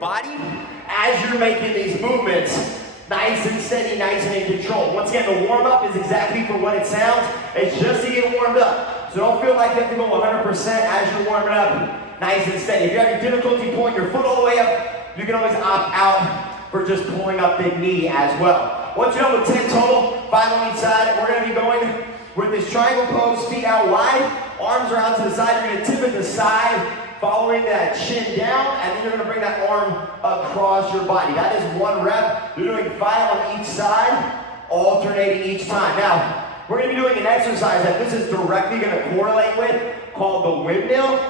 body as you're making these movements. Nice and steady, nice and in control. Once again, the warm-up is exactly for what it sounds. It's just to get warmed up. So don't feel like you have to go 100% as you're warming up. Nice and steady. If you're having difficulty pulling your foot all the way up, you can always opt out for just pulling up the knee as well. Once you're done with 10 total, 5 on each side, we're gonna be going with this triangle pose, feet out wide, arms are out to the side. You're gonna tip it to the side, following that chin down, and then you're gonna bring that arm across your body. That is 1 rep. You're doing 5 on each side, alternating each time. Now, we're gonna be doing an exercise that this is directly gonna correlate with, called the windmill.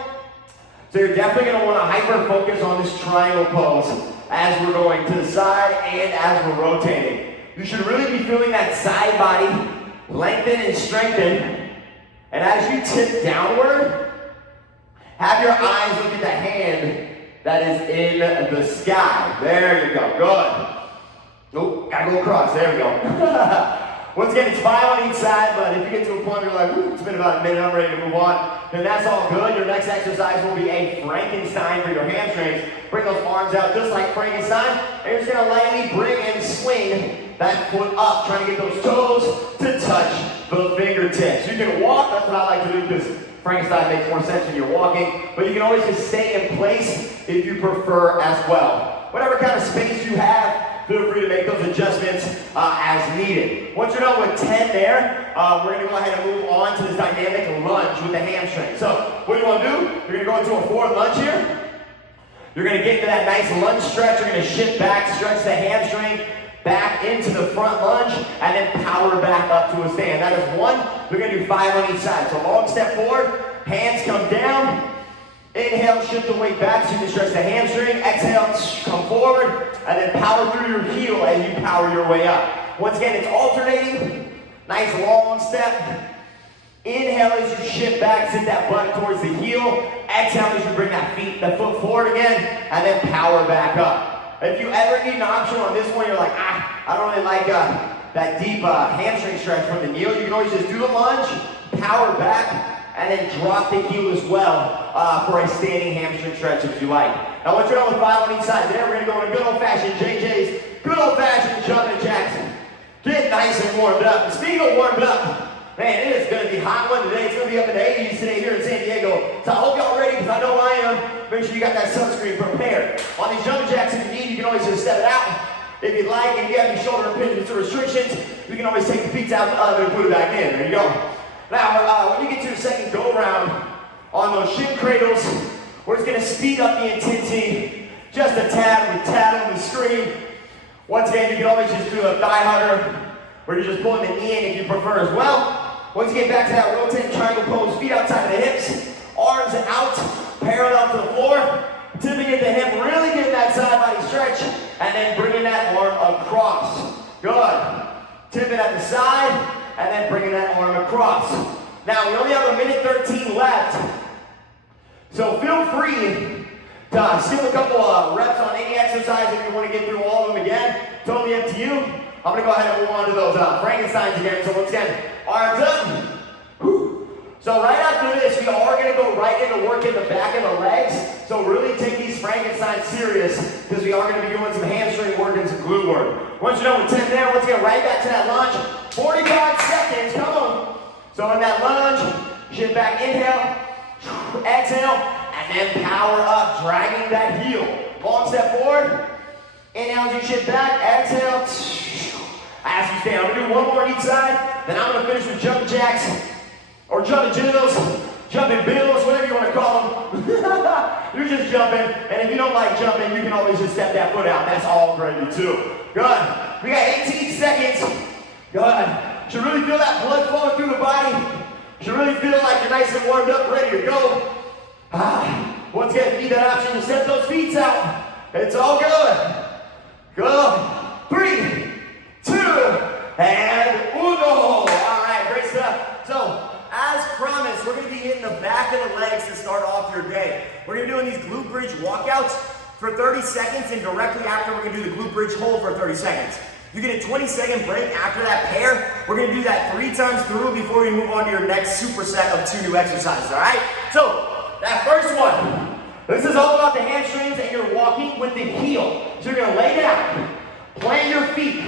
So you're definitely gonna wanna hyper focus on this triangle pose as we're going to the side and as we're rotating. You should really be feeling that side body lengthen and strengthen. And as you tip downward, have your eyes look at the hand that is in the sky. There you go, good. Oh, gotta go across, there we go. Once again, it's 5 on each side, but if you get to a point where you're like, ooh, it's been about a minute, I'm ready to move on, then that's all good. Your next exercise will be a Frankenstein for your hamstrings. Bring those arms out just like Frankenstein, and you're just gonna lightly bring and swing that foot up, trying to get those toes to touch the fingertips. You can walk, that's what I like to do, because Frankenstein makes more sense when you're walking, but you can always just stay in place if you prefer as well. Whatever kind of space you have, feel free to make those adjustments as needed. Once you're done with 10 there, we're gonna go ahead and move on to this dynamic lunge with the hamstring. So what do you wanna do? You're gonna go into a forward lunge here. You're gonna get into that nice lunge stretch. You're gonna shift back, stretch the hamstring, back into the front lunge, and then power back up to a stand. That is 1. We're gonna do 5 on each side. So long step forward, hands come down. Inhale, shift the weight back so you can stretch the hamstring. Exhale, come forward, and then power through your heel as you power your way up. Once again, it's alternating. Nice long step. Inhale as you shift back, sit that butt towards the heel. Exhale as you bring that foot forward again, and then power back up. If you ever need an option on this one, you're like, I don't really like that deep hamstring stretch from the knee. You can always just do the lunge, power back, and then drop the heel as well for a standing hamstring stretch if you like. Now once you're done with 5 on each side there, we're gonna go in a good old-fashioned JJ's, good old-fashioned jumping jacks. Get nice and warmed up. And speaking of warmed up, man, it is gonna be a hot one today. It's gonna be up in the 80s today here in San Diego. So I hope y'all ready, because I know I am. Make sure you got that sunscreen prepared. On these jumping jacks, if you need, you can always just step it out. If you'd like, and if you have any shoulder impingements or restrictions, you can always take the feet out the oven and put it back in. There you go. Now, when you get to your second go-around on those shin cradles, we're just gonna speed up the intensity just a tad. We tab on the screen. Once again, you can always just do a thigh hugger, where you're just pulling the knee in if you prefer as well. Once you get back to that rotating triangle pose, feet outside of the hips, arms out, parallel to the floor, tipping at the hip, really getting that side body stretch, and then bringing that arm across. Good. Tipping at the side, and then bringing that arm across. Now, we only have 1:13 left, so feel free to skip a couple of reps on any exercise if you want to get through all of them again. Totally up to you. I'm going to go ahead and move on to those Frankensteins again. So once again, arms up. Whew. So right after this, we are going to go right into working the back of the legs. So really take these Frankensteins serious, because we are going to be doing some hamstring work and some glute work. Once you're done with 10 there, let's get right back to that lunge. 45 seconds, come on. So in that lunge, shift back, inhale, exhale, and then power up, dragging that heel. Long step forward, inhale as you shift back, exhale, as you stand. I'm gonna do 1 more on each side, then I'm gonna finish with jumping jacks, or jumping jills, jumping bills, whatever you wanna call them. You're just jumping, and if you don't like jumping, you can always just step that foot out. That's all gravy too. Good. We got 18 seconds. Good. Should really feel that blood flowing through the body. Should really feel like you're nice and warmed up, ready to go. Once again, if you need that option to step those feet out, it's all good. Go. 3, 2, and uno. All right, great stuff. So, as promised, we're going to be hitting the back of the legs to start off your day. We're going to be doing these glute bridge walkouts for 30 seconds, and directly after, we're going to do the glute bridge hold for 30 seconds. You get a 20-second break after that pair. We're gonna do that 3 times through before we move on to your next superset of 2 new exercises, all right? So, that first one, This is all about the hamstrings, and you're walking with the heel. So you're gonna lay down, plant your feet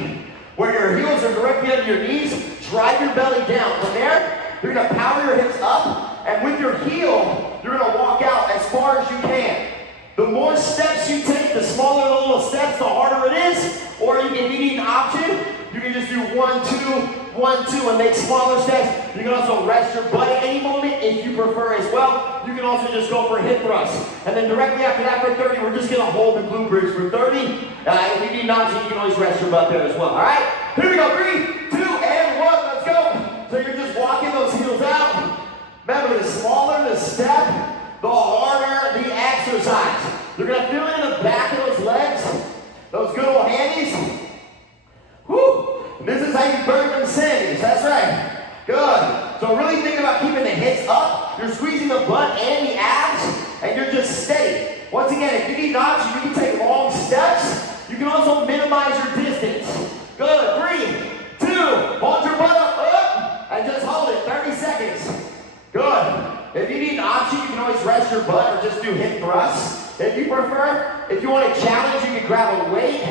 where your heels are directly under your knees, drive your belly down. From there, you're gonna power your hips up, and with your heel, you're gonna walk out as far as you can. The more steps you take, the smaller the little steps, the harder it is. Or you can, if you need an option, you can just do 1, 2, and make smaller steps. You can also rest your butt at any moment if you prefer as well. You can also just go for hip thrusts. And then directly after that for 30, we're just gonna hold the glute bridge for 30. If you need an option, you can always rest your butt there as well, all right? Here we go, 3, 2, and 1, let's go. So you're just walking those heels out. Remember, the smaller the step, the harder the exercise. You're gonna feel it in the back of those legs, those good old hammies. Woo! This is how you burn them sandies, that's right. Good. So really think about keeping the hips up. You're squeezing the butt and the abs, and you're just steady. Once again, if you need an option, you can take long steps. You can also minimize your distance. Good, 3, 2, hold your butt up, and just hold it, 30 seconds. Good. If you need an option, you can always rest your butt or just do hip thrusts. If you prefer, if you want a challenge, you can grab a weight,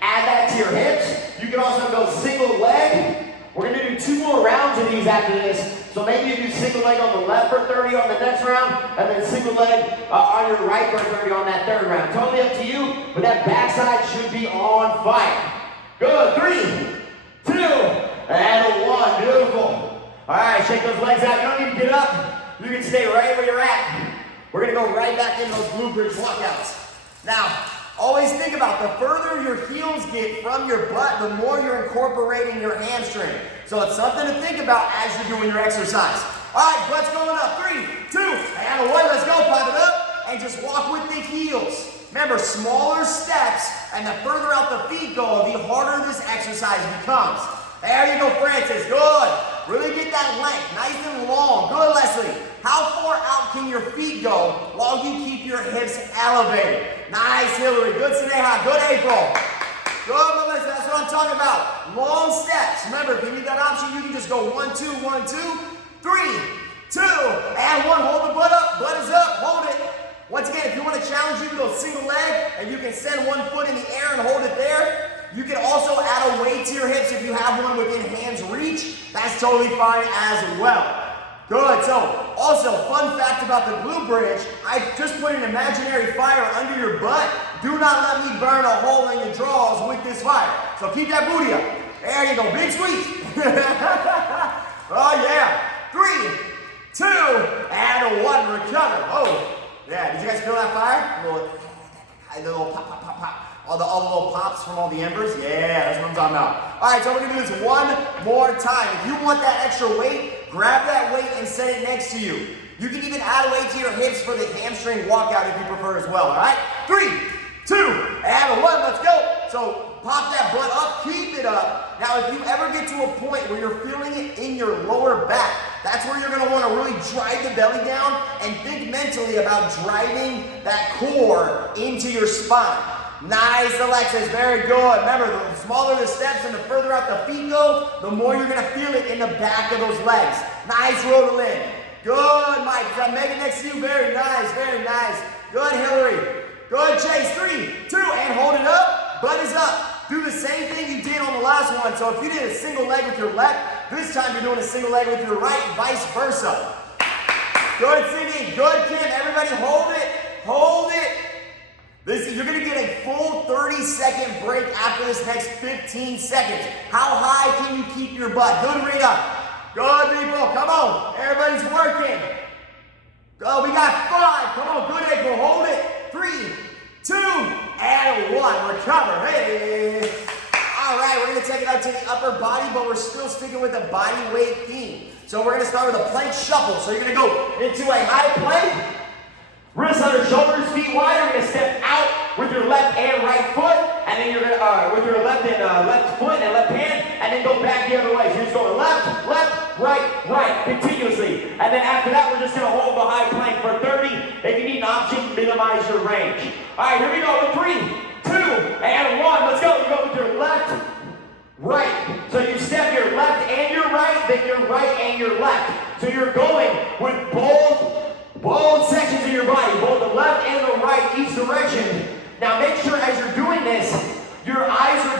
add that to your hips. You can also go single leg. We're gonna do 2 more rounds of these after this. So maybe you do single leg on the left for 30 on the next round, and then single leg on your right for 30 on that third round. Totally up to you, but that backside should be on fire. Good, 3, 2, and 1, beautiful. All right, shake those legs out. You don't need to get up. You can stay right where you're at. We're gonna go right back into those glute bridge walkouts. Now, always think about the further your heels get from your butt, the more you're incorporating your hamstring. So it's something to think about as you're doing your exercise. All right, butt's going up. 3, 2, and 1. Let's go. Pop it up and just walk with the heels. Remember, smaller steps, and the further out the feet go, the harder this exercise becomes. There you go, Francis. Good. Really get that length, nice and long. Good, Leslie. How far out can your feet go while you keep your hips elevated? Nice, Hillary. Good, Sneha. Good, April. Good, Melissa. That's what I'm talking about. Long steps. Remember, if you need that option, you can just go 1, 2, 1, 2, 3, 2, and 1. Hold the butt up. Butt is up. Hold it. Once again, if you want to challenge, you can go single leg, and you can send 1 foot in the air and hold it there. You can also add a weight to your hips if you have one within hand's reach. That's totally fine as well. Good, so also, fun fact about the glute bridge, I just put an imaginary fire under your butt. Do not let me burn a hole in your drawers with this fire. So keep that booty up. There you go, big squeeze. Oh yeah, 3, 2, and 1, recover. Oh, yeah, did you guys feel that fire? A little pop, pop, pop, pop. All the little pops from all the embers? Yeah, that's what I'm talking about. All right, so we're gonna do this 1 more time. If you want that extra weight, grab that weight and set it next to you. You can even add a weight to your hips for the hamstring walkout if you prefer as well, all right? 3, 2, and 1, let's go. So pop that butt up, keep it up. Now, if you ever get to a point where you're feeling it in your lower back, that's where you're gonna wanna really drive the belly down and think mentally about driving that core into your spine. Nice, Alexis, very good. Remember, the smaller the steps and the further out the feet go, the more you're gonna feel it in the back of those legs. Nice, Rodelyn. Good, Mike. Is that Megan next to you? Very nice, very nice. Good, Hillary. Good, Chase. 3, 2, and hold it up. Butt is up. Do the same thing you did on the last one. So if you did a single leg with your left, this time you're doing a single leg with your right, vice versa. Good, Cindy. Good, Kim. Everybody hold it. Hold it. You're going to get a full 30-second break after this next 15 seconds. How high can you keep your butt? Good, Rita. Good, people. Come on. Everybody's working. Go. We got 5. Come on. Good, April. Hold it. 3, 2, and 1. Recover. Hey. All right. We're going to take it up to the upper body, but we're still sticking with the body weight theme. So we're going to start with a plank shuffle. So you're going to go into a high plank. Wrists under shoulders, feet wide. You're going to step out with your left and right foot, and then you're going to, with your left foot and left hand, and then go back the other way. So you're just going left, left, right, right, continuously. And then after that, we're just going to hold the high plank for 30. If you need an option, minimize your range. All right, here we go with 3, 2, and 1. Let's go. You go with your left, right. So you step your left and your right, then your right and your left. So you're going with both sections of your body, both the left and the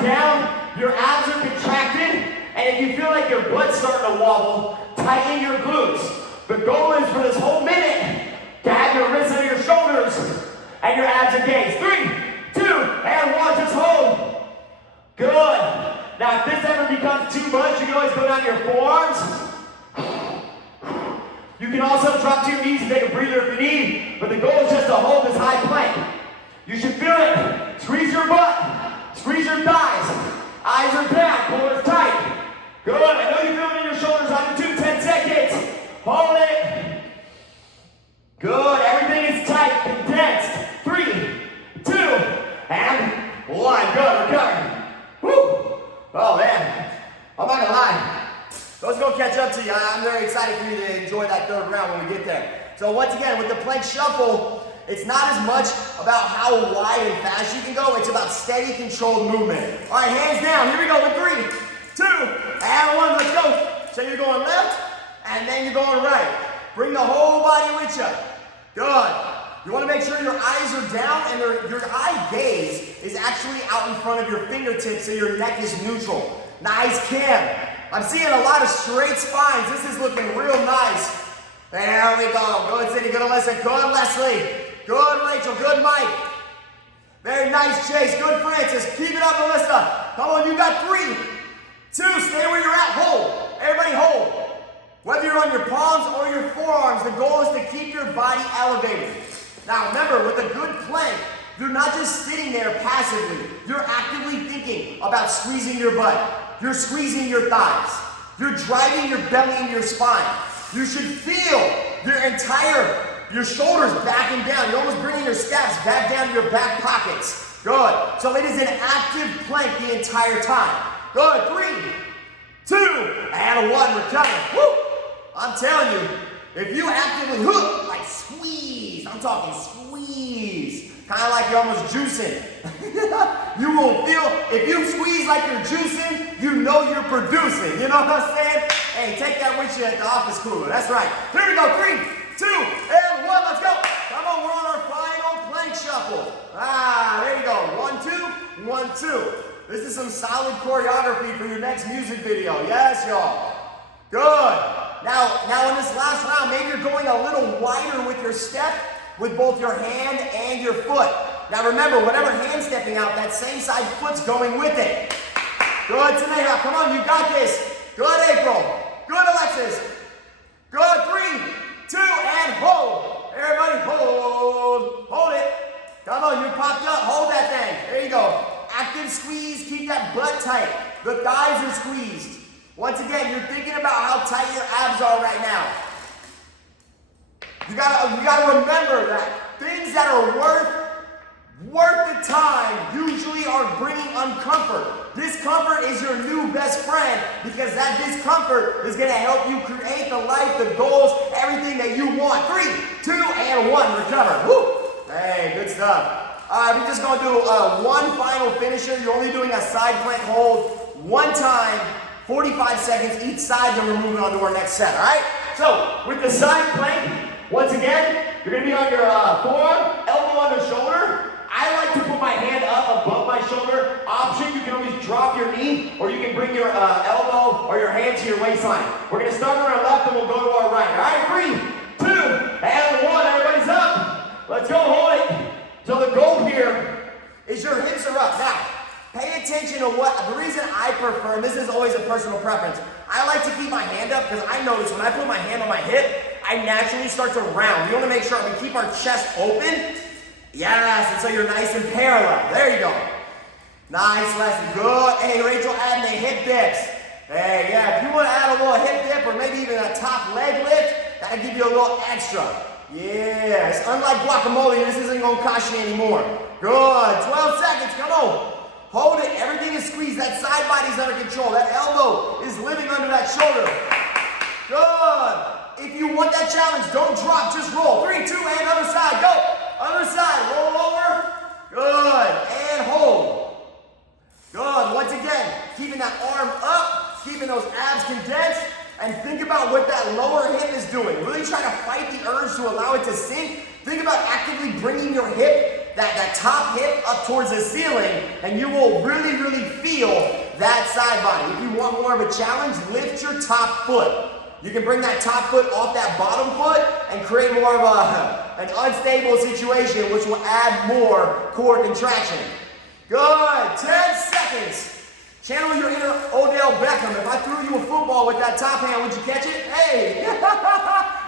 down, your abs are contracted, and if you feel like your butt's starting to wobble, tighten your glutes. The goal is for this whole minute to have your wrists under your shoulders and your abs engaged. 3, 2, and 1, just hold. Good. Now if this ever becomes too much, you can always go down to your forearms. You can also drop to your knees and take a breather if you need, but the goal is just to hold this high plank. You should feel it. Squeeze your butt. Squeeze your thighs. Eyes are down. Core is tight. Good. I know you feel it in your shoulders. On your 2, 10 seconds. Hold it. Good. Everything is tight, condensed. 3, 2, and 1. Good. Recover. Woo. Oh man. I'm not gonna lie. Let's go catch up to you. I'm very excited for you to enjoy that third round when we get there. So once again, with the plank shuffle, it's not as much about how wide and fast you can go, it's about steady, controlled movement. All right, hands down, here we go with 3, 2, and 1, let's go. So you're going left, and then you're going right. Bring the whole body with you. Good. You wanna make sure your eyes are down and your eye gaze is actually out in front of your fingertips so your neck is neutral. Nice, Kim. I'm seeing a lot of straight spines. This is looking real nice. There we go. Good, Cindy. Good, Alyssa. Good, Leslie. Good, Rachel. Good, Mike. Very nice, Chase. Good, Francis. Keep it up, Alyssa. Come on, you got 3, 2. Stay where you're at. Hold. Everybody hold. Whether you're on your palms or your forearms, the goal is to keep your body elevated. Now, remember, with a good plank, you're not just sitting there passively. You're actively thinking about squeezing your butt. You're squeezing your thighs. You're driving your belly into your spine. You should feel your shoulders backing down. You're almost bringing your scaps back down to your back pockets. Good. So it is an active plank the entire time. Good. 3, 2, and 1. Recover. Woo! I'm telling you, if you actively like squeeze, I'm talking squeeze, kind of like you're almost juicing. You will feel, if you squeeze like you're juicing, you know you're producing. You know what I'm saying? Hey, take that with you at the office cooler. That's right. Here we go. 3, 2, and 1. Let's go. Come on, we're on our final plank shuffle. There you go. 1, 2, 1, 2. This is some solid choreography for your next music video. Yes, y'all. Good. Now in this last round, maybe you're going a little wider with your step with both your hand and your foot. Now remember, whatever hand stepping out, that same side foot's going with it. Good, Taneha. Come on, you got this. Good, April. Good, Alexis. Good, 3, 2, and hold. Everybody hold. Hold it. Come on, you popped up. Hold that thing. There you go. Active squeeze. Keep that butt tight. The thighs are squeezed. Once again, you're thinking about how tight your abs are right now. You gotta remember that things that are worth the time usually are bringing uncomfort. Discomfort is your new best friend because that discomfort is gonna help you create the life, the goals, everything that you want. 3, 2, and 1. Recover. Woo! Hey, good stuff. All right, we're just gonna do one final finisher. You're only doing a side plank hold one time, 45 seconds each side, then we're moving on to our next set, all right? So, with the side plank, once again, you're gonna be on your forearm, elbow on the shoulder. I like to put my hand up above my shoulder. Option, you can always drop your knee, or you can bring your elbow or your hand to your waistline. We're gonna start on our left and we'll go to our right, all right? 3, 2, and 1, everybody's up. Let's go, hold it. So the goal here is your hips are up. Now, pay attention to the reason I prefer, and this is always a personal preference, I like to keep my hand up because I notice when I put my hand on my hip, I naturally start to round. You want to make sure we keep our chest open. Yes, and so you're nice and parallel. There you go. Nice, Leslie. Good. Hey, Rachel, adding the hip dips. Hey, yeah, if you want to add a little hip dip or maybe even a top leg lift, that'll give you a little extra. Yeah, it's unlike guacamole, this isn't going to cost you anymore. Good. 12 seconds. Come on. Hold it. Everything is squeezed. That side body's under control. That elbow is living under that shoulder. Good. If you want that challenge, don't drop. Just roll. 3, 2, and other side. Go. Other side. Roll over. Good. And hold. Good. Once again, keeping that arm up, keeping those abs condensed, and think about what that lower hip is doing. Really try to fight the urge to allow it to sink. Think about actively bringing your hip, that top hip up up towards the ceiling, and you will really, really feel that side body. If you want more of a challenge, lift your top foot. You can bring that top foot off that bottom foot and create more of an unstable situation, which will add more core contraction. Good, 10 seconds. Channel your inner Odell Beckham. If I threw you a football with that top hand, would you catch it? Hey,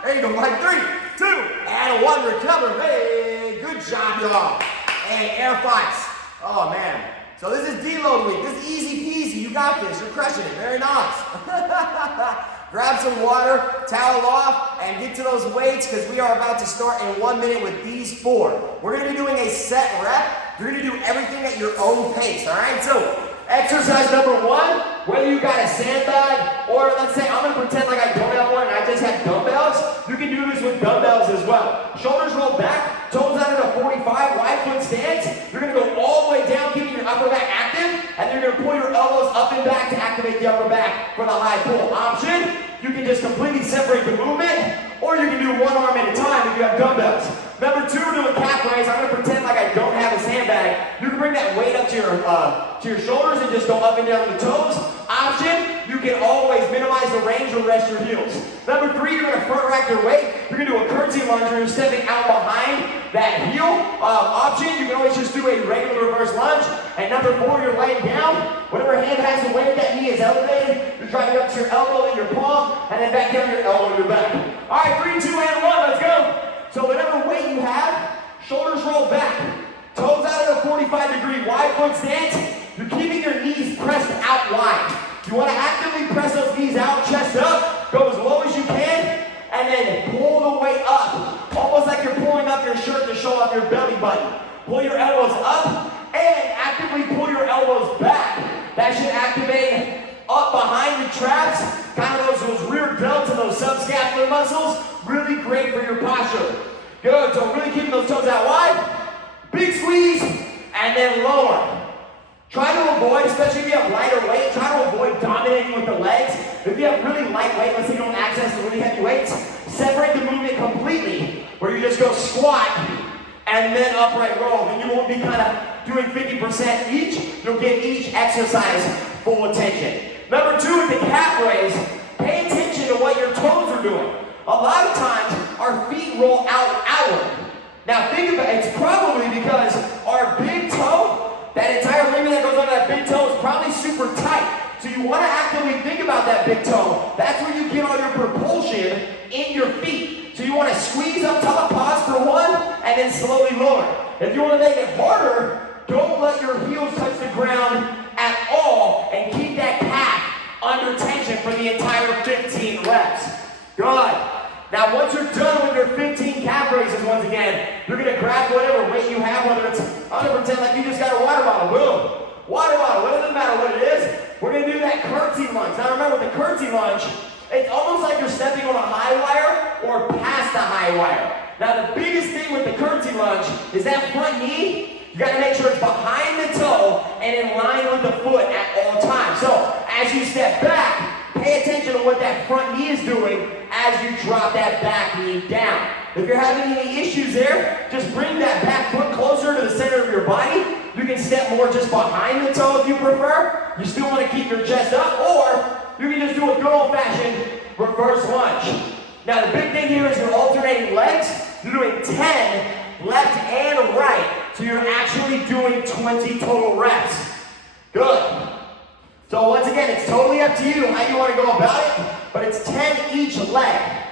there you go, like 3, 2, and 1, recover. Hey, good job, y'all. Hey, air fights. Oh, man. So this is deload week. This is easy peasy. You got this. You're crushing it. Very nice. Grab some water, towel off, and get to those weights because we are about to start in 1 minute with these 4. We're going to be doing a set rep. You're going to do everything at your own pace, all right? So exercise number 1, whether you got a sandbag or let's say I'm going to pretend like I don't have one and I just have dumbbells, you can do this with dumbbells as well. Shoulders roll back, toes out at a 45, wide foot stance. You're going to go all the way down, keeping your upper back active, and then you're going to pull your elbows up and back to activate the upper back for the high pull. Option, you can just completely separate the movement, or you can do one arm at a time if you have dumbbells. Number 2, do a calf raise. I'm going to pretend like I don't have a sandbag. You can bring that weight up to your shoulders and just go up and down the toes. Option, you can always minimize the range or rest your heels. Number 3, you're going to front rack your weight. You're going to do a curtsy lunge where you're stepping out behind that heel. Option, you can always just do a regular reverse lunge. And number 4, you're laying down. Whatever hand has the weight, that knee is elevated. You're driving up to your elbow and your palm, and then back down your elbow and your back. All right, 3, 2, and 1, let's go. So whatever weight you have, shoulders roll back, toes out at a 45-degree wide foot stance. You're keeping your knees pressed out wide. You want to actively press those knees out, chest up, go as low as you can, and then pull the weight up, almost like you're pulling up your shirt to show off your belly button. Pull your elbows up and actively pull your elbows back. That should activate up behind the traps, kind of those rear delts and those subscapular muscles. Really great for your posture. Good, so really keeping those toes out wide. Big squeeze, and then lower. Try to avoid, especially if you have lighter weight, try to avoid dominating with the legs. If you have really light weight, let's say you don't have access to really heavy weights, separate the movement completely, where you just go squat and then upright row. Then you won't be kind of doing 50% each. You'll give each exercise full attention. Number 2 with the calf raise, pay attention to what your toes are doing. A lot of times, our feet roll outward. Now think about it, it's probably because our big toe, that entire ligament that goes on that big toe is probably super tight. So you want to actively think about that big toe. That's where you get all your propulsion in your feet. So you want to squeeze up top, pause for 1, and then slowly lower. If you want to make it harder, don't let your heels touch the ground at all, and keep that calf under tension for the entire 15 reps. Good. Now once you're done with your 15 calf raises, once again, you're going to grab whatever weight you have, whether it's, I'm going to pretend like you just got a water bottle. Boom. Water bottle. It doesn't matter what it is. We're going to do that curtsy lunge. Now remember, the curtsy lunge, it's almost like you're stepping on a high wire or past the high wire. Now the biggest thing with the curtsy lunge is that front knee, you got to make sure it's behind the toe and in line with the foot at all times. So as you step back, pay attention to what that front knee is doing as you drop that back knee down. If you're having any issues there, just bring that back foot closer to the center of your body. You can step more just behind the toe if you prefer. You still want to keep your chest up, or you can just do a good old-fashioned reverse lunge. Now the big thing here is you're alternating legs. You're doing 10 left and right. So you're actually doing 20 total reps. Good. So once again, it's totally up to you how you want to go about it, but it's 10 each leg.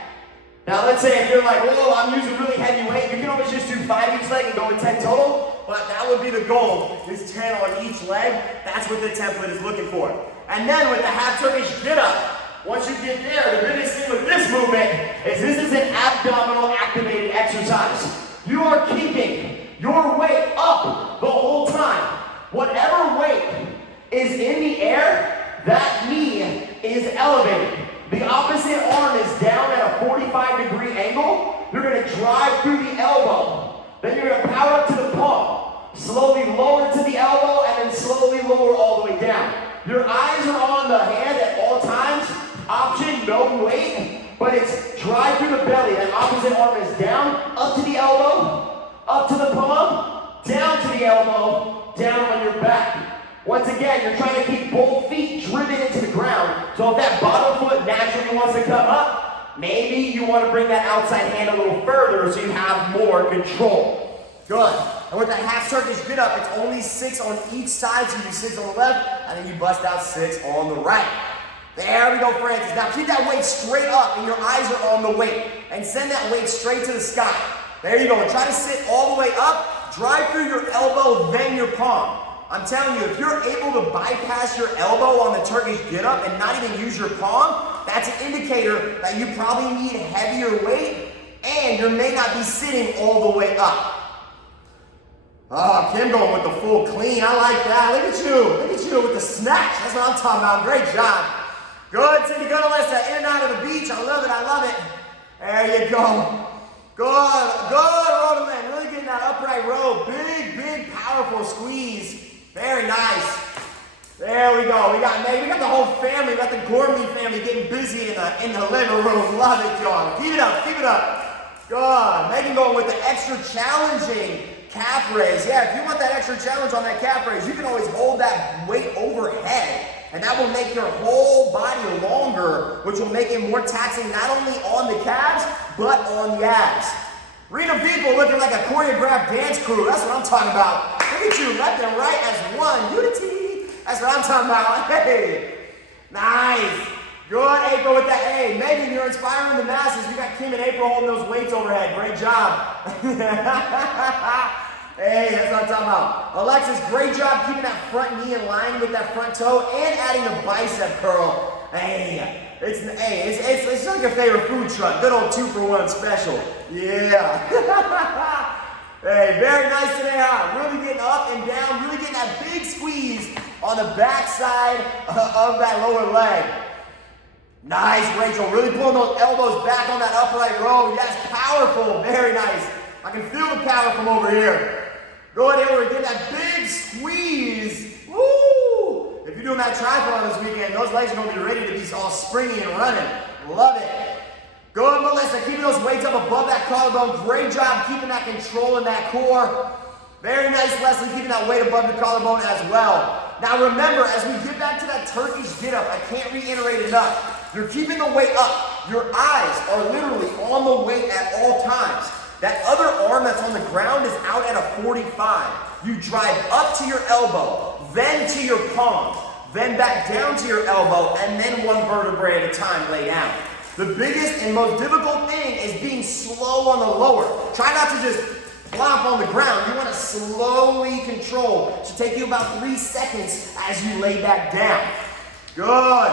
Now let's say if you're like, whoa, I'm using really heavy weight, you can always just do 5 each leg and go with 10 total, but that would be the goal, is 10 on each leg. That's what the template is looking for. And then with the half Turkish get up, once you get there, the biggest thing with this movement is this is an abdominal activated exercise. You are keeping your weight up the whole time. Whatever weight is in the air, that knee is elevated. The opposite arm is down at a 45-degree angle. You're going to drive through the elbow. Then you're going to power up to the palm. Slowly lower to the elbow and then slowly lower all the way down. Your eyes are on the hand at all times. Option, no weight, but it's drive through the belly. That opposite arm is down, up to the elbow, up to the palm, down to the elbow, down on your back. Once again, you're trying to keep both feet driven into the ground. So if that bottom foot naturally wants to come up, maybe you want to bring that outside hand a little further so you have more control. Good. And with that half Turkish get up, it's only 6 on each side. So you do 6 on the left, and then you bust out 6 on the right. There we go, Francis. Now keep that weight straight up and your eyes are on the weight. And send that weight straight to the sky. There you go. And try to sit all the way up. Drive through your elbow, then your palm. I'm telling you, if you're able to bypass your elbow on the Turkish get up and not even use your palm, that's an indicator that you probably need heavier weight and you may not be sitting all the way up. Oh, Kim going with the full clean. I like that. Look at you. Look at you with the snatch. That's what I'm talking about. Great job. Good, Cindy. Good, Alyssa. In and out of the beach. I love it. I love it. There you go. Good. Good, Rodaland. Really getting that upright row. Big, big, powerful squeeze. Very nice. There we go. We got Meg. We got the whole family. We got the Gormley family getting busy in the living room. Love it, y'all. Keep it up. Keep it up. Good. Megan going with the extra challenging calf raise. Yeah, if you want that extra challenge on that calf raise, you can always hold that weight overhead, and that will make your whole body longer, which will make it more taxing not only on the calves, but on the abs. Rena people looking like a choreographed dance crew. That's what I'm talking about. Look at you, left and right as one. Unity. That's what I'm talking about. Hey, nice. Good, April with that. Hey, Megan, you're inspiring the masses. We got Kim and April holding those weights overhead. Great job. Hey, that's what I'm talking about. Alexis, great job keeping that front knee in line with that front toe and adding the bicep curl. Hey, it's like your favorite food truck. Good old 2-for-1 special. Yeah. Hey, very nice today, huh? Really getting up and down, really getting that big squeeze on the back side of that lower leg. Nice, Rachel. Really pulling those elbows back on that upright row. Yes, powerful. Very nice. I can feel the power from over here. Go ahead, we're getting that big squeeze. Woo! If you're doing that triathlon this weekend, those legs are going to be ready to be all springy and running. Love it. Good, Melissa. Keeping those weights up above that collarbone. Great job keeping that control in that core. Very nice, Leslie, keeping that weight above the collarbone as well. Now remember, as we get back to that Turkish get up, I can't reiterate enough. You're keeping the weight up. Your eyes are literally on the weight at all times. That other arm that's on the ground is out at a 45. You drive up to your elbow, then to your palm, then back down to your elbow, and then one vertebrae at a time lay down. The biggest and most difficult thing is being slow on the lower. Try not to just flop on the ground. You want to slowly control. It should take you about 3 seconds as you lay back down. Good.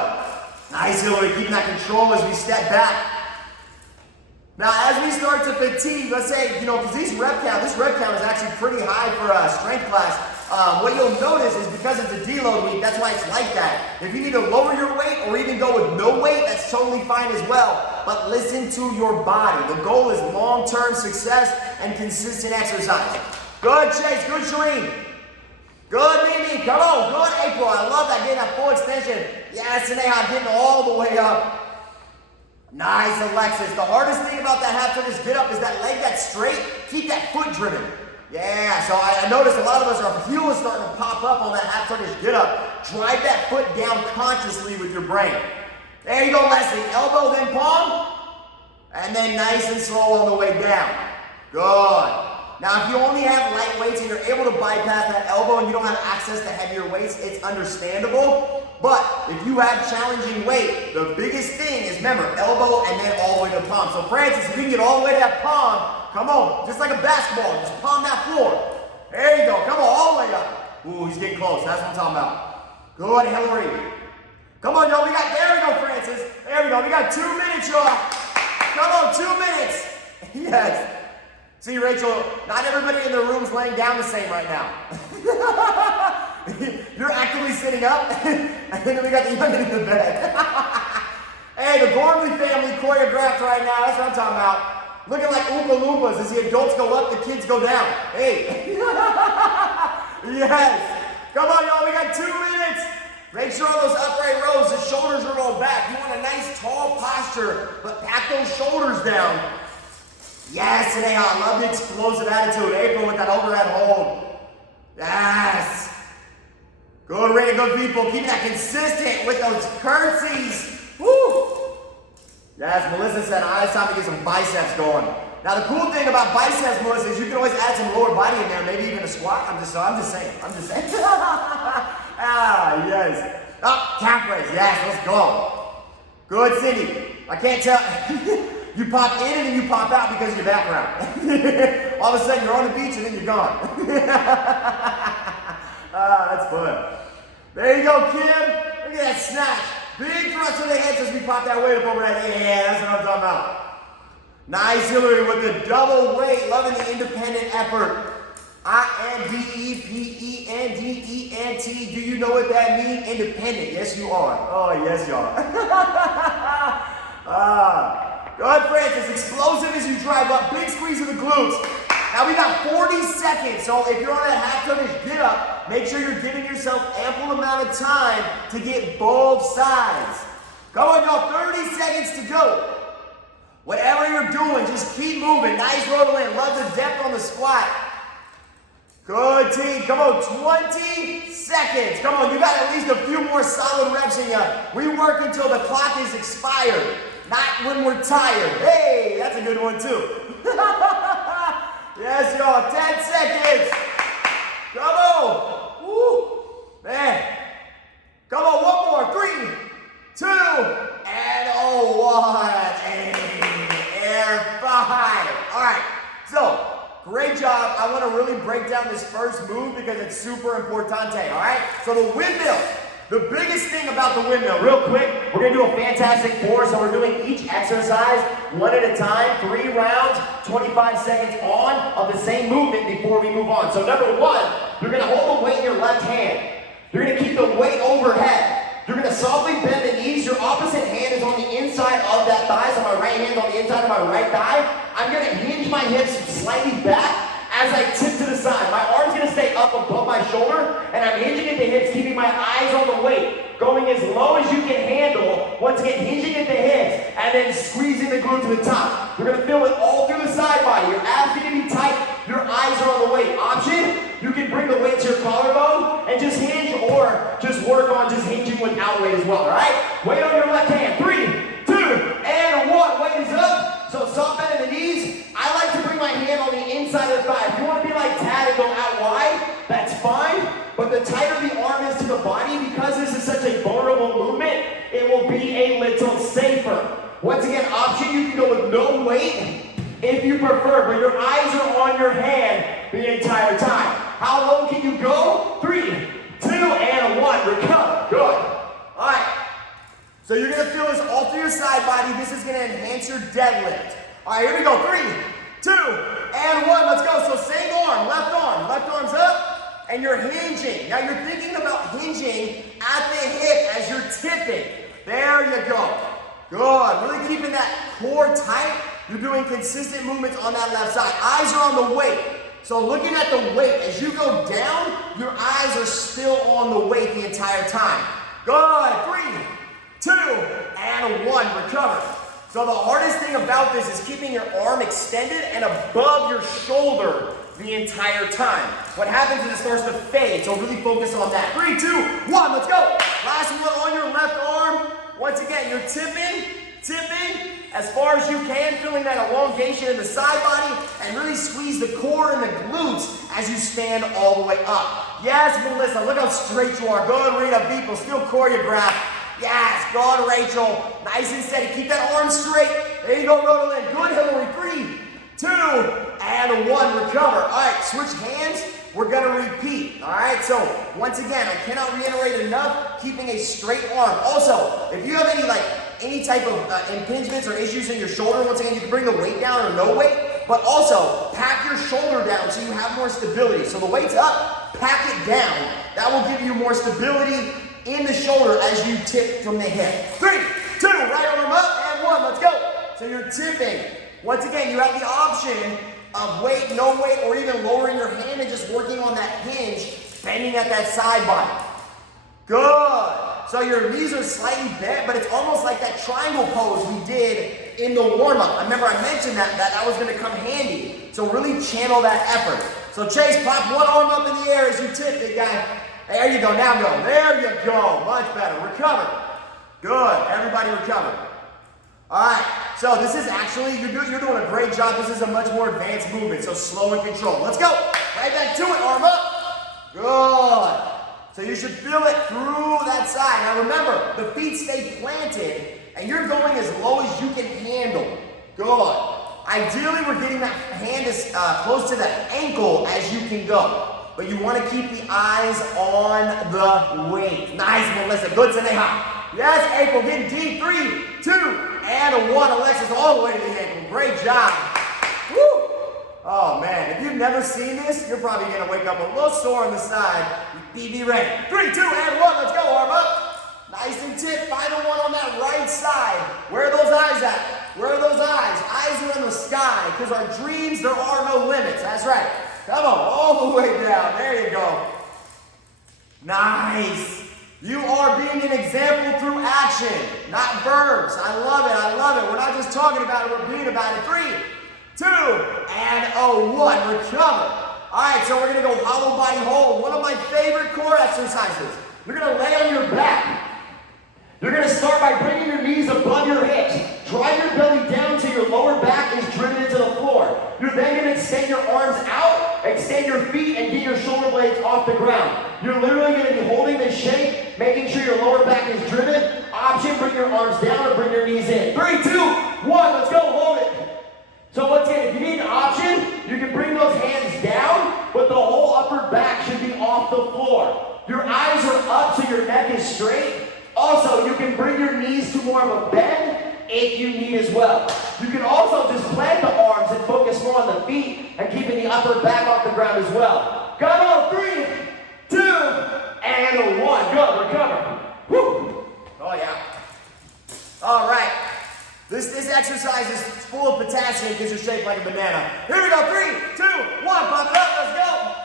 Nice, Hillary, keeping that control as we step back. Now, as we start to fatigue, let's say, because this rep count is actually pretty high for a strength class. What you'll notice is because it's a deload week, that's why it's like that. If you need to lower your weight or even go with no weight, that's totally fine as well. But listen to your body. The goal is long-term success and consistent exercise. Good, Chase. Good, Shereen. Good, Mimi. Come on. Good, April. I love that. Getting that full extension. Yes, Sineha, getting all the way up. Nice, Alexis. The hardest thing about that half Turkish get up is that leg that's straight. Keep that foot driven. Yeah, so I noticed a lot of us, our heel is starting to pop up on that half Turkish get up. Drive that foot down consciously with your brain. There you go, Leslie. Elbow, then palm. And then nice and slow on the way down. Good. Now, if you only have light weights and you're able to bypass that elbow and you don't have access to heavier weights, it's understandable. But if you have challenging weight, the biggest thing is, remember, elbow and then all the way to the palm. So Francis, if you can get all the way to that palm, come on, just like a basketball, just palm that floor. There you go, come on, all the way up. Ooh, he's getting close, that's what I'm talking about. Good, Hillary. Come on, y'all, there we go, Francis. There we go, we got 2 minutes, y'all. Come on, 2 minutes. Yes. See, Rachel, not everybody in the room's laying down the same right now. You're actively sitting up, and then we got the youngin in the bed. Hey, the Gormley family choreographed right now. That's what I'm talking about. Looking like Oompa Loompas. As the adults go up, the kids go down. Hey. Yes. Come on, y'all. We got 2 minutes. Make sure on those upright rows, the shoulders are rolled back. You want a nice, tall posture, but pack those shoulders down. Yes, today I love the explosive attitude. April with that overhead hold. Yes. Good, Ray, good people. Keep that consistent with those curtsies. Woo. Yes, Melissa said, it's time to get some biceps going. Now, the cool thing about biceps, Melissa, is you can always add some lower body in there, maybe even a squat. I'm just saying. Yes. Oh, calf raise. Yes, let's go. Good, Cindy. I can't tell. You pop in and then you pop out because of your background. All of a sudden, you're on the beach and then you're gone. That's fun. There you go, Kim. Look at that snatch. Big thrust to the head as we pop that weight up over that. Yeah, that's what I'm talking about. Nice, Hillary, with the double weight. Loving the independent effort. INDEPENDENT. Do you know what that means? Independent. Yes, you are. Oh, yes, you are. Good, Francis. Explosive as you drive up. Big squeeze of the glutes. Now we got 40 seconds, so if you're on that half-tonish get up, make sure you're giving yourself ample amount of time to get both sides. Come on, y'all, 30 seconds to go. Whatever you're doing, just keep moving. Nice roll in. Love the depth on the squat. Good, team. Come on, 20 seconds. Come on, you got at least a few more solid reps in you. We work until the clock is expired, not when we're tired. Hey, that's a good one, too. Yes, y'all, 10 seconds. Come on. Woo. Man. Come on, one more. 3, 2, and 1. Air 5. All right, so great job. I want to really break down this first move because it's super importante, all right? So the windmill. The biggest thing about the windmill, real quick, we're going to do a fantastic 4, so we're doing each exercise one at a time, 3 rounds, 25 seconds on of the same movement before we move on. So number 1, you're going to hold the weight in your left hand. You're going to keep the weight overhead. You're going to softly bend the knees. Your opposite hand is on the inside of that thigh, so my right hand's on the inside of my right thigh. I'm going to hinge my hips slightly back as I tip to the side. My arm's going to stay up above my shoulder, and I'm hinging at the hips, keeping my eyes on the weight, going as low as you can handle. Once again, hinging at the hips, and then squeezing the glute to the top. You're going to feel it all through the side body. Your abs are going to be tight. Your eyes are on the weight. Option, you can bring the weight to your collarbone and just hinge, or just work on just hinging without weight as well, all right? Weight on your left hand. 3, 2, and 1. Weight is up. So soft bend in the knees. I like to bring my hand on the inside of the thigh. If you want to be like Tad and go out wide, that's fine. But the tighter the arm is to the body, because this is such a vulnerable movement, it will be a little safer. Once again, option, you can go with no weight if you prefer, but your eyes are on your hand the entire time. How low can you go? 3, 2, and 1. Recover. Good. All right. So you're going to feel this all through your side body. This is going to enhance your deadlift. All right, here we go. 3, 2, and 1. Let's go. So same arm, left arm's up, and you're hinging. Now you're thinking about hinging at the hip as you're tipping. There you go. Good. Really keeping that core tight. You're doing consistent movements on that left side. Eyes are on the weight. So looking at the weight, as you go down, your eyes are still on the weight the entire time. Good. 3, 2, and 1. Recover. So the hardest thing about this is keeping your arm extended and above your shoulder the entire time. What happens is it starts to fade, so really focus on that. 3, 2, 1, let's go. Last one on your left arm. Once again, you're tipping as far as you can, feeling that elongation in the side body, and really squeeze the core and the glutes as you stand all the way up. Yes, Melissa, look how straight you are. Good, Rita, people, still choreograph. Yes, good, Rachel. Nice and steady. Keep that arm straight. There you go, Rodolin. Good, Hillary. 3, 2, and 1. Recover. All right, switch hands. We're going to repeat. All right, so once again, I cannot reiterate enough, keeping a straight arm. Also, if you have any type of impingements or issues in your shoulder, once again, you can bring the weight down or no weight, but also pack your shoulder down so you have more stability. So the weight's up, pack it down. That will give you more stability in the shoulder as you tip from the hip. 3, 2, right arm up, and 1, let's go. So you're tipping. Once again, you have the option of weight, no weight, or even lowering your hand and just working on that hinge, bending at that side body. Good. So your knees are slightly bent, but it's almost like that triangle pose we did in the warm-up. I remember I mentioned that was gonna come handy. So really channel that effort. So Chase, pop one arm up in the air as you tip, big guy. There you go, now go. There you go, much better. Recover. Good, everybody recover. All right, so this is actually, you're doing a great job. This is a much more advanced movement, so slow and controlled. Let's go, right back to it, arm up. Good. So you should feel it through that side. Now remember, the feet stay planted, and you're going as low as you can handle. Good. Ideally, we're getting that hand as close to the ankle as you can go. But you want to keep the eyes on the weight. Nice, Melissa. Good, Saneha. Yes, ankle getting deep. 3, 2, and a 1. Alexis all the way to the ankle. Great job. Woo. Oh, man. If you've never seen this, you're probably going to wake up a little sore on the side. Be ready. 3, 2, and 1. Let's go. Arm up. Nice and tip. Final one on that right side. Where are those eyes at? Where are those eyes? Eyes are in the sky. Because our dreams, there are no limits. That's right. Come on. All the way down. There you go. Nice. You are being an example through action, not verbs. I love it. I love it. We're not just talking about it. We're being about it. 3, 2, and a 1. Recover. All right, so we're going to go hollow body hold. One of my favorite core exercises. You're going to lay on your back. You're going to start by bringing your knees above your hips. Drive your belly down till your lower back is driven into the floor. You're then going to extend your arms out, extend your feet, and get your shoulder blades off the ground. You're literally going to be holding this shape, making sure your lower back is driven. Option, bring your arms down or bring your knees in. 3, 2, 1, let's go, hold it. So once again, if you need an option, you can bring those hands down, but the whole upper back should be off the floor. Your eyes are up so your neck is straight. Also, you can bring your knees to more of a bend if you need as well. You can also just plant the arms and focus more on the feet and keeping the upper back off the ground as well. Come on, 3, 2, and 1. Good, recover. Woo. Oh yeah. All right. This exercise is full of potassium because you're shaped like a banana. Here we go, 3, 2, 1, pump it up, let's go.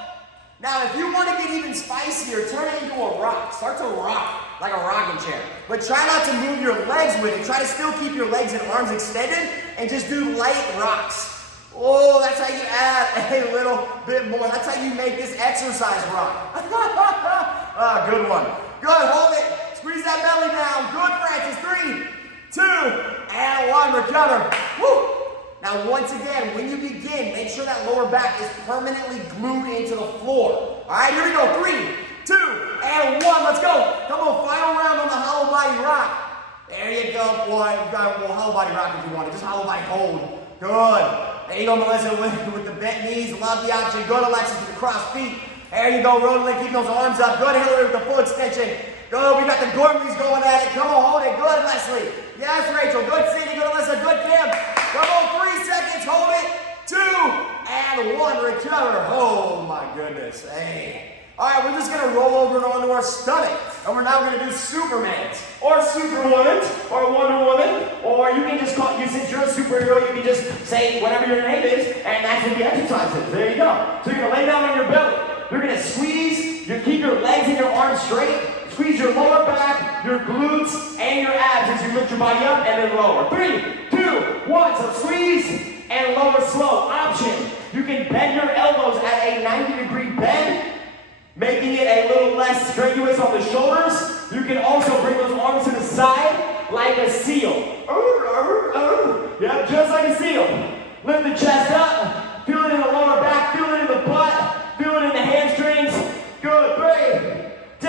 Now, if you want to get even spicier, turn it into a rock. Start to rock, like a rocking chair. But try not to move your legs with it. Try to still keep your legs and arms extended and just do light rocks. Oh, that's how you add a little bit more. That's how you make this exercise rock. Ah, good one. Good, hold it. Squeeze that belly down. Good, Francis. 3, 2, and 1. Recover. Woo. Now, once again, when you begin, make sure that lower back is permanently glued into the floor. All right, here we go. 3, 2, and 1. Let's go. Come on, final round on the hollow body rock. There you go, boy. Well, hollow body rock if you want it. Just hollow body hold. Good. There you go, Melissa, with the bent knees. Love the option. Good, Alexis, with the crossed feet. There you go, rolling, keep those arms up. Good, Hillary, with the full extension. Good, we got the Gormleys going at it. Come on, hold it. Good, Leslie. Yes, Rachel. Good, Cindy. Good, Alyssa. Good, Kim. Come on, 3 seconds. Hold it. 2, and 1. Recover. Oh, my goodness. Hey. All right, we're just going to roll over and onto our stomach. And we're now going to do Supermans, or Superwoman, or Wonder Woman, or you can just call, since you're a superhero, you can just say whatever your name is, and that's what the exercise is. There you go. So you're going to lay down on your belly. You're going to squeeze, you keep your legs and your arms straight, squeeze your lower back, your glutes, and your abs as you lift your body up and then lower. 3, 2, 1, so squeeze and lower slow. Option, you can bend your elbows at a 90-degree bend, making it a little less strenuous on the shoulders. You can also bring those arms to the side like a seal. Yep, just like a seal. Lift the chest up, feel it in the lower back, feel it in the butt, feel it in the hamstrings. Good, 3, 2,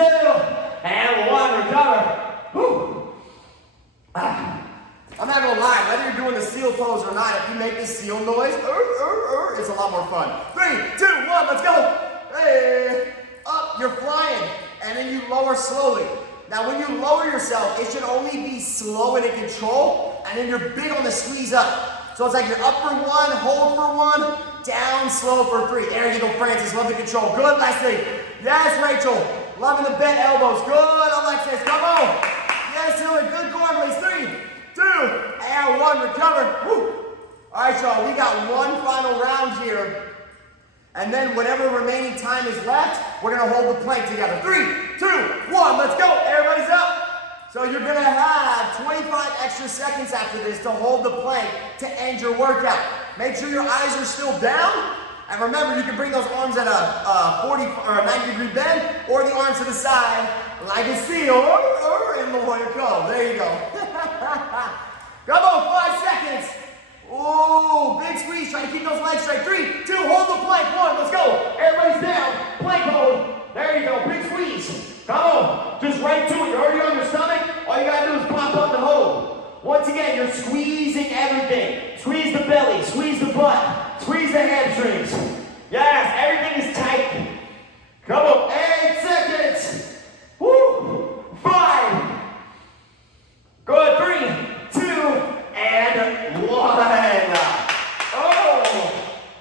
and 1, recover. Whew. I'm not gonna lie, whether you're doing the seal pose or not, if you make this seal noise, it's a lot more fun. 3, 2, 1, let's go. Hey. Up, you're flying, and then you lower slowly. Now, when you lower yourself, it should only be slow and in control, and then you're big on the squeeze up. So it's like you're up for 1, hold for 1, down slow for 3. There you go, Francis, love the control. Good, Leslie. Yes, Rachel, loving the bent elbows. Good, Alexis, come on. Yes, Hillary, good, Gormleys. 3, 2, and 1, recover. Woo. All right, y'all, we got one final round here. And then whatever remaining time is left, we're going to hold the plank together. 3, 2, 1, let's go. Everybody's up. So you're gonna have 25 extra seconds after this to hold the plank to end your workout. Make sure your eyes are still down. And remember, you can bring those arms at a 40 or a 90-degree bend, or the arms to the side, like a seal, or in the warrior cove. There you go. Come on, 5 seconds. Ooh, big squeeze. Try to keep those legs straight. 3, 2, hold the plank. 1, let's go. Everybody's down. Plank hold. There you go. Big squeeze. Come on. Just right to it. You're already on your stomach. All you gotta do is pop up and hold. Once again, you're squeezing everything. Squeeze the belly. Squeeze the butt. Squeeze the hamstrings. Yes, everything is tight. Come on. 8 seconds. Woo. 5. Good. 3, 2, and 1. Oh.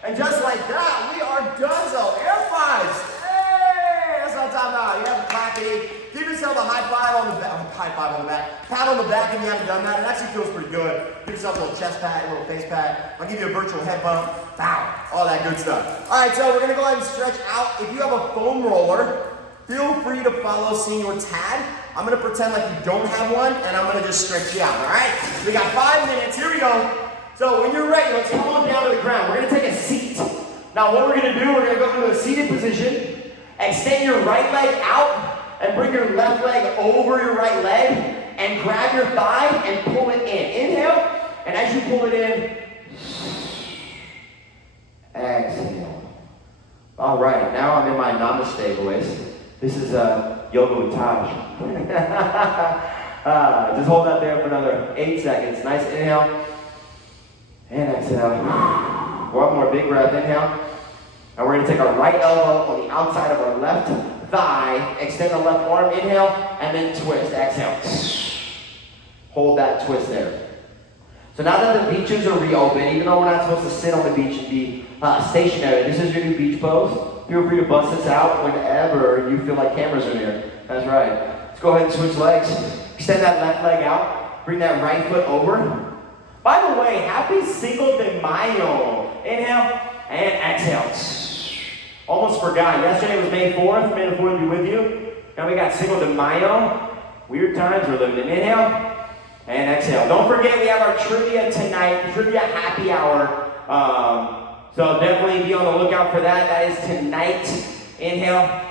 And just like that, we are done. So air fives. Hey, that's what I'm talking about. You have a clappity. Give yourself a high five on the back. High five on the back. Pat on the back if you haven't done that. It actually feels pretty good. Give yourself a little chest pat, a little face pat. I'll give you a virtual head bump. Bow. All that good stuff. All right, so we're going to go ahead and stretch out. If you have a foam roller, feel free to follow Senior Tad. I'm going to pretend like you don't have one, and I'm going to just stretch you out, all right? So we got 5 minutes. Here we go. So when you're ready, let's come on down to the ground. We're going to take a seat. Now what we're going to do, we're going to go into a seated position. Extend your right leg out. And bring your left leg over your right leg and grab your thigh and pull it in. Inhale, and as you pull it in, exhale. All right, now I'm in my namaste voice. This is yoga with Taj. Just hold that there for another 8 seconds. Nice inhale and exhale. One more big breath, inhale. And we're gonna take our right elbow on the outside of our left thigh, extend the left arm, inhale, and then twist, exhale. Hold that twist there. So now that the beaches are reopened, even though we're not supposed to sit on the beach and be stationary, this is your new beach pose. Feel free to bust this out whenever you feel like cameras are near. That's right. Let's go ahead and switch legs. Extend that left leg out. Bring that right foot over. By the way, happy Cinco de Mayo. Inhale and exhale. Almost forgot. Yesterday was May 4th. May the 4th be with you. Now we got Cinco de Mayo. Weird times we're living in. Inhale and exhale. Don't forget we have our trivia tonight. Trivia happy hour. So definitely be on the lookout for that. That is tonight. Inhale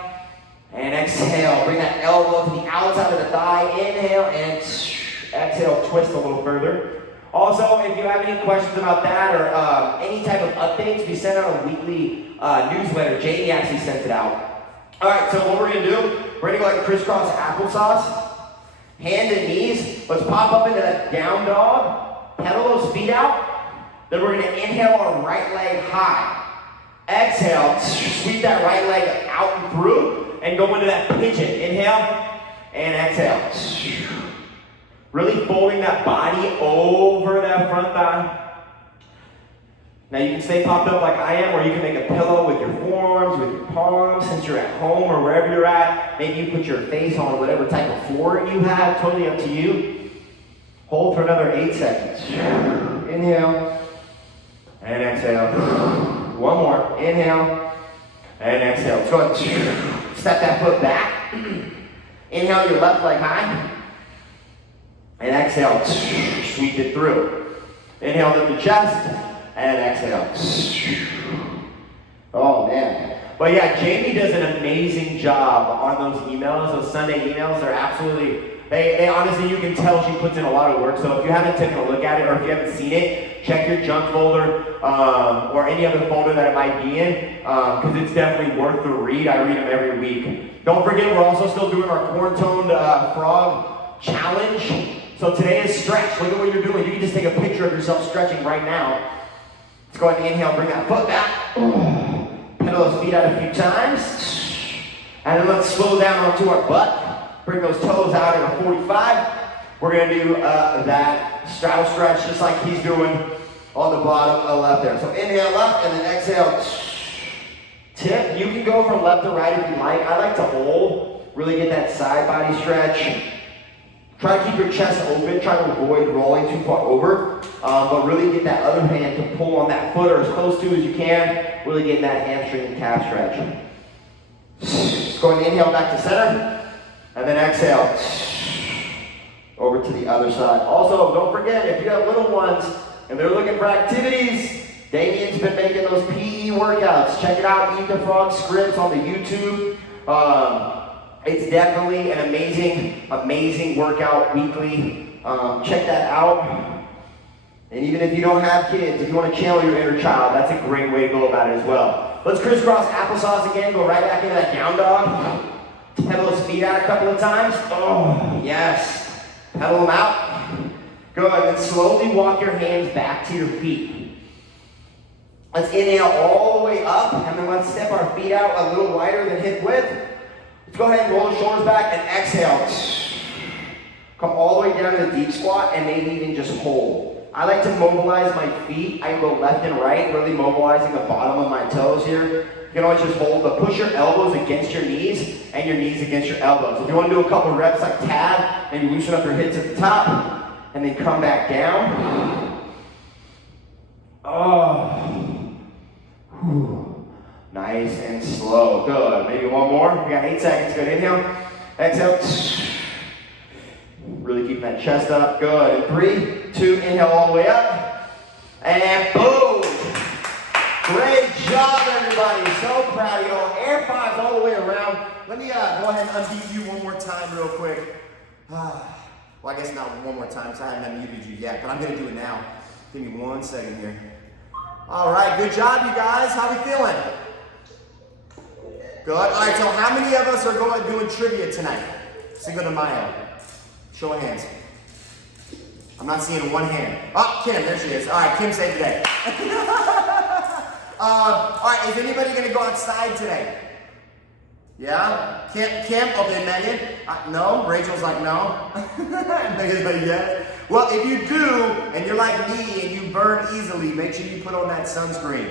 and exhale. Bring that elbow to the outside of the thigh. Inhale and exhale. Twist a little further. Also, if you have any questions about that or any type of updates, we send out a weekly newsletter. Jamie actually sent it out. All right, so what we're going to do, we're going to go like crisscross applesauce. Hands and knees. Let's pop up into that down dog. Pedal those feet out. Then we're going to inhale our right leg high. Exhale. Sweep that right leg out and through and go into that pigeon. Inhale and exhale. Really folding that body over that front thigh. Now you can stay popped up like I am, or you can make a pillow with your forearms, with your palms, since you're at home or wherever you're at. Maybe you put your face on whatever type of floor you have, totally up to you. Hold for another 8 seconds. Inhale and exhale. One more. Inhale and exhale. Let's go ahead. Step that foot back. Inhale your left leg high. And exhale. Sweep it through. Inhale, lift the chest. And exhale. Oh man. But yeah, Jamie does an amazing job on those emails, those Sunday emails. They're absolutely, they honestly, you can tell she puts in a lot of work. So if you haven't taken a look at it or if you haven't seen it, check your junk folder or any other folder that it might be in because it's definitely worth the read. I read them every week. Don't forget, we're also still doing our corn-toned frog challenge. So today is stretch. Look at what you're doing. You can just take a picture of yourself stretching right now. Let's go ahead and inhale, bring that foot back. Pedal those feet out a few times. And then let's slow down onto our butt. Bring those toes out at a 45. We're going to do that straddle stretch just like he's doing on the bottom of the left there. So inhale up and then exhale. Tip, you can go from left to right if you like. I like to hold, really get that side body stretch. Try to keep your chest open, try to avoid rolling too far over, but really get that other hand to pull on that foot or as close to as you can, really getting that hamstring and calf stretch. Just go and inhale back to center, and then exhale. to the other side. Also, don't forget, if you have little ones and they're looking for activities, Damien's been making those PE workouts. Check it out, Eat the Frog scripts on the YouTube. It's definitely an amazing workout weekly. Check that out. And even if you don't have kids, if you want to channel your inner child, that's a great way to go about it as well. Let's crisscross applesauce again, go right back into that down dog. Pedal those feet out a couple of times. Oh, yes. Pedal them out. Good, and then slowly walk your hands back to your feet. Let's inhale all the way up, and then let's step our feet out a little wider than hip width. Let's go ahead and roll the shoulders back and exhale. Come all the way down to the deep squat and maybe even just hold. I like to mobilize my feet. I can go left and right, really mobilizing the bottom of my toes here. You can always just hold, but push your elbows against your knees and your knees against your elbows. If you want to do a couple reps like Tad, maybe loosen up your hips at the top and then come back down. Oh. Whew. Nice and slow. Good. Maybe one more. We got 8 seconds. Good. Inhale. Exhale. Really keeping that chest up. Good. And 3, 2, inhale all the way up. And boom. Great job, everybody. So proud of y'all. Air fives all the way around. Let me go ahead and unmute you one more time real quick. Well, I guess not one more time because I haven't unmuted you yet, but I'm going to do it now. Give me 1 second here. All right. Good job, you guys. How we feeling? Good. All right. So how many of us are doing trivia tonight? Cinco de Mayo. Show of hands. I'm not seeing one hand. Oh, Kim, there she is. All right, Kim saved the day. All right, is anybody going to go outside today? Yeah? Kim? Okay, Megan? No? Rachel's like, no? Megan's like, yes. Well, if you do, and you're like me, and you burn easily, make sure you put on that sunscreen.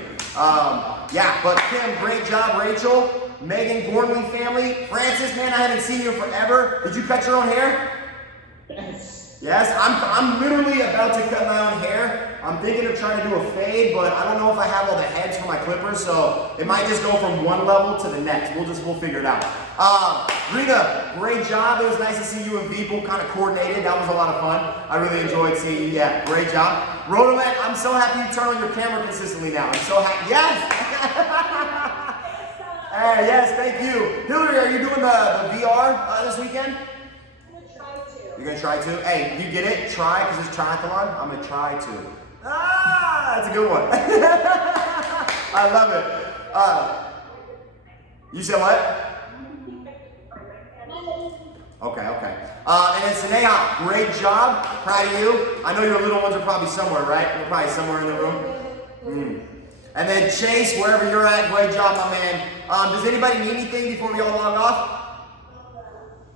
Yeah, but Kim, great job, Rachel. Megan, Gormley family. Francis, man, I haven't seen you in forever. Did you cut your own hair? Yes. Yes, I'm literally about to cut my own hair. I'm thinking of trying to do a fade, but I don't know if I have all the heads for my clippers, so it might just go from one level to the next. We'll figure it out. Rita, great job. It was nice to see you and Veeple kind of coordinated. That was a lot of fun. I really enjoyed seeing you. Yeah, great job. Rotolet, I'm so happy you turn on your camera consistently now. I'm so happy. Yes! Hey, yes, thank you. Hillary, are you doing the VR this weekend? You're gonna try to? Hey, you get it? Try, because it's triathlon? I'm gonna try to. That's a good one. I love it. You said what? Okay. And then Saneha, great job. Proud of you. I know your little ones are probably somewhere, right? They're probably somewhere in the room. And then Chase, wherever you're at, great job, my man. Does anybody need anything before we all log off?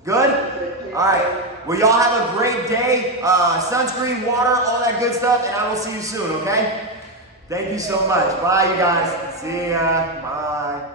Good? All right. Well, y'all have a great day. Sunscreen, water, all that good stuff, and I will see you soon, okay? Thank you so much. Bye, you guys. See ya. Bye.